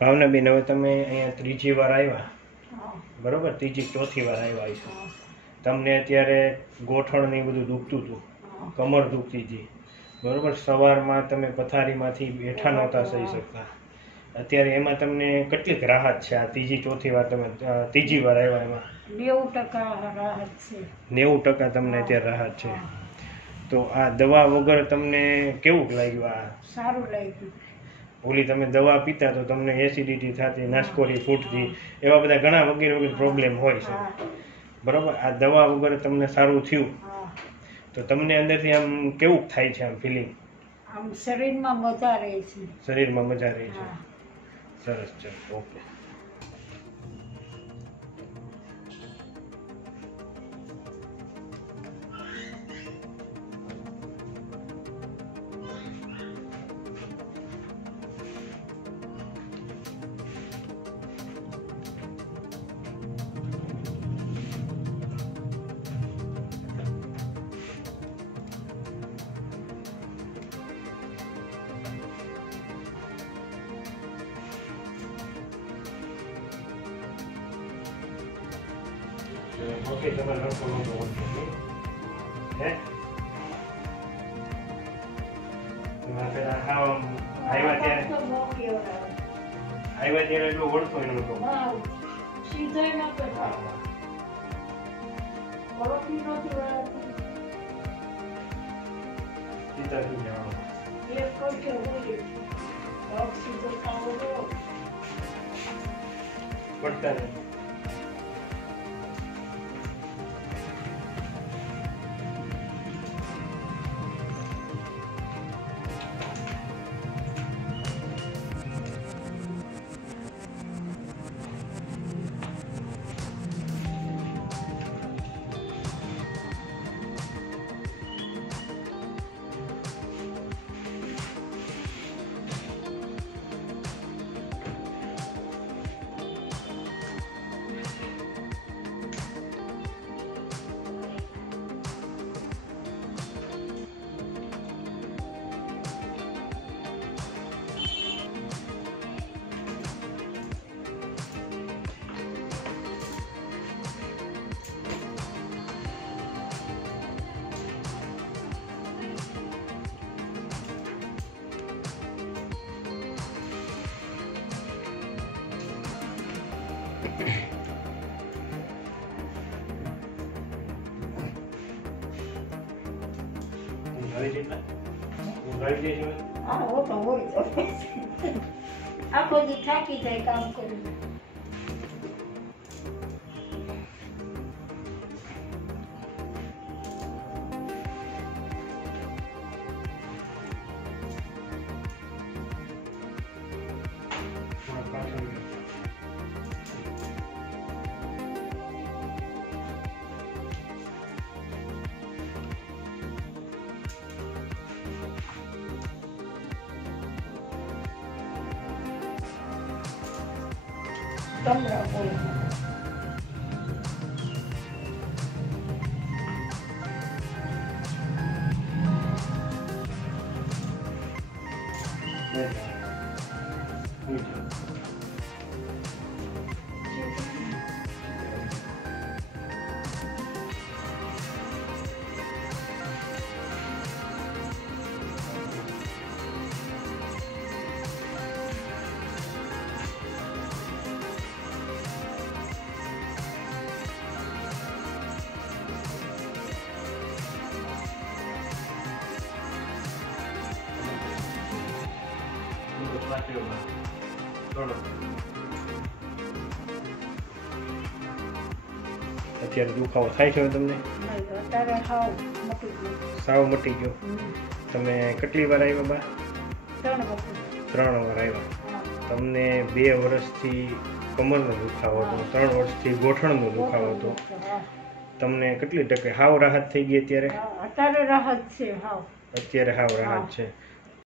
ભાવનાબેન, હવે તમે અહીંયા ત્રીજી વાર આવ્યા, હા બરોબર? ત્રીજી ચોથી વાર આવ્યા છો. હા તમને અત્યારે ગોઠણ ને બધું દુખતું હતું, હા કમર દુખતી હતી, બરોબર? સવારમાં તમે પથારીમાંથી બેઠા નહોતા થઈ શકતા. અત્યારે એમાં તમને કેટલીક રાહત છે? આ ત્રીજી ચોથી વાર તમે ત્રીજી વાર આવ્યા એમાં 90% રાહત છે. 90% તમને અત્યારે રાહત છે. તો આ દવા વગર તમને કેવું લાગ્યું? આ સારું લાગ્યું. ઓલી તમે દવા પીતા તો તમને એસિડિટી થતી, નાસકોરી ફૂટતી, એવા બધા ઘણા વગેરે વગેરે પ્રોબ્લેમ હોય છે, હા બરોબર? આ દવા વગર તમને સારું થયું હા તો તમને અંદરથી આમ કેવું થાય છે? આમ ફિલિંગ આમ શરીરમાં મજા રહે છે. શરીરમાં મજા રહે છે? હા સરસ છે. ઓકે. ઓકે, તમારે લખો હે તમારે પેલા આવ્યા ત્યારે તો બહુ કેવડાવે. એટલું ઓળખો એ લોકો. હા સીધો ન કરતા. ઓળખી નથી વળાતી. સીધા થઈ જવાનું. એક કરશે હોય પગ સીધો ખાવો દો. પડતા નહીં. હા હો તો હોય તો. આખો દી થાકી જાય કામ કરીને. કમરા બોલ. અત્યારે દુખાવો થાય છે તમને? અત્યારે હાવ મટી ગયું. સાવ મટી ગયો? તમે કેટલી વાર આવ્યા બા? 3 વખત. 3 વાર આવ્યા. હા તમને 2 વર્ષથી કમરનો દુખાવો હતો, 3 વર્ષથી ગોઠણનો દુખાવો હતો. હા તમને કેટલી ટકે હાવ રાહત થઈ ગઈ અત્યારે? અત્યારે રાહત છે હાવ. અત્યારે હાવ રાહત છે.